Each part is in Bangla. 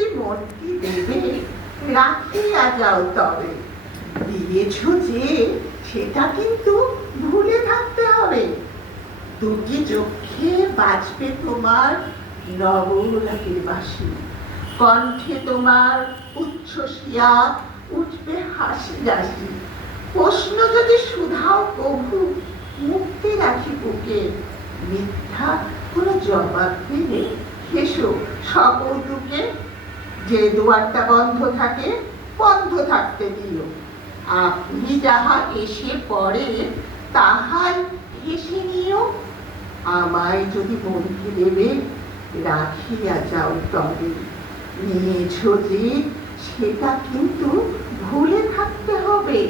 যদি মনটি দেবে রাখিয়া যাও তবে। দিয়েছ যে সেটা কিন্তু ভুলে থাকতে হবে। দুটি চোখে বাজবে তোমার নবরাতের বাঁশি, কণ্ঠে তোমার উচ্ছ্বসিয়া উঠবে হাসি রাশি। প্রশ্ন যদি শুধাও কভু মুক্তি রাখি বুকে, মিথ্যা কোনো জবাব দিলে হেসো সকৌতুকে। যে দুয়ারটা বন্ধ থাকে বন্ধ থাকতে দিও, আপনি যাহা এসে পড়ে তাহাই হেসে নিও। আমায় যদি বন্ধু দেবে রাখিয়া যাও তবে। নিয়েছ যে সেটা কিন্তু ভুলে থাকতে হবে।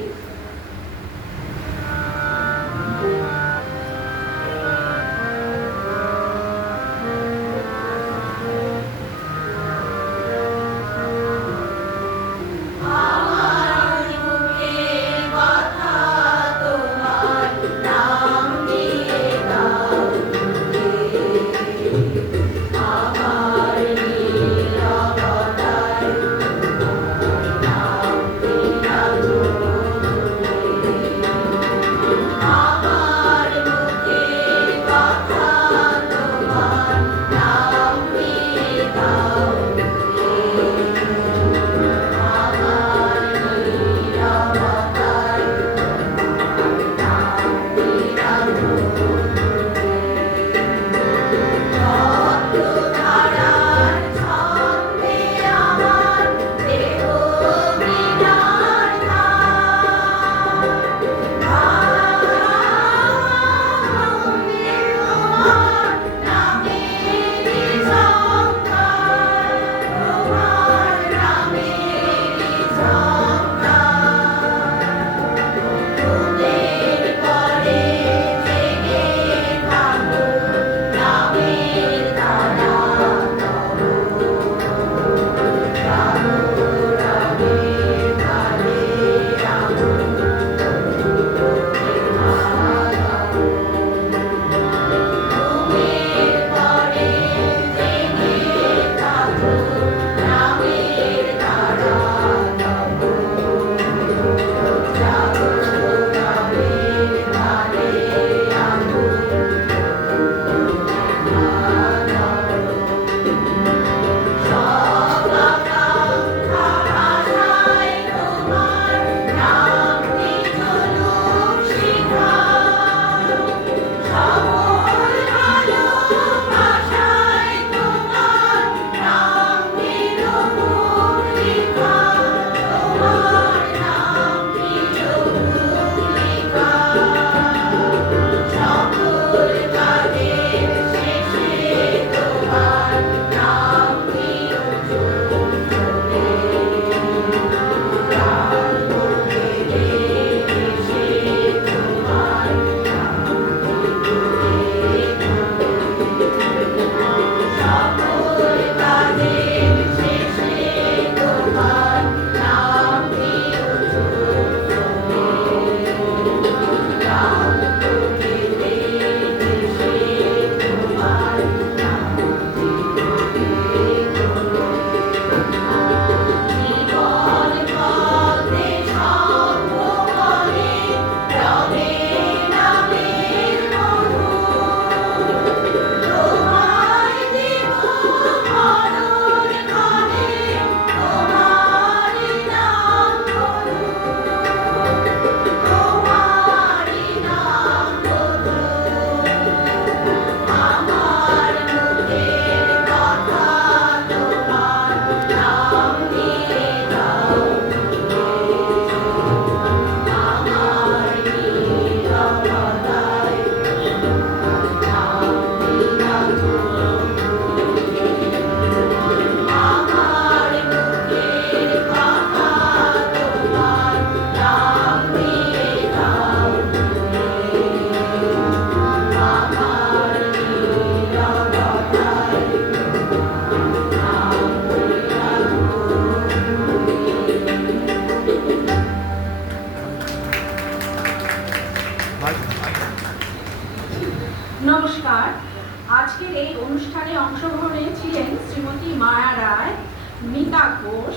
ঘোষ,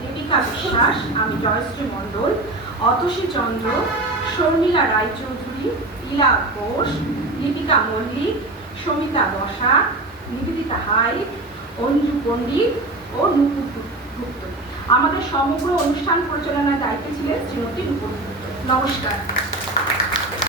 দেবিকা বিশ্বাস, আমি জয়শ্রী মণ্ডল, অতসী চন্দ্র, শর্মিলা রায়চৌধুরী, ইলা ঘোষ, লিপিকা মল্লিক, সমিতা বসাক, নিবেদিতা হাইক, অঞ্জু পণ্ডিত ও নুপুর গুপ্ত। আমাদের সমগ্র অনুষ্ঠান পরিচালনার দায়িত্বে ছিলেন শ্রীমতী নুপুর গুপ্ত। নমস্কার।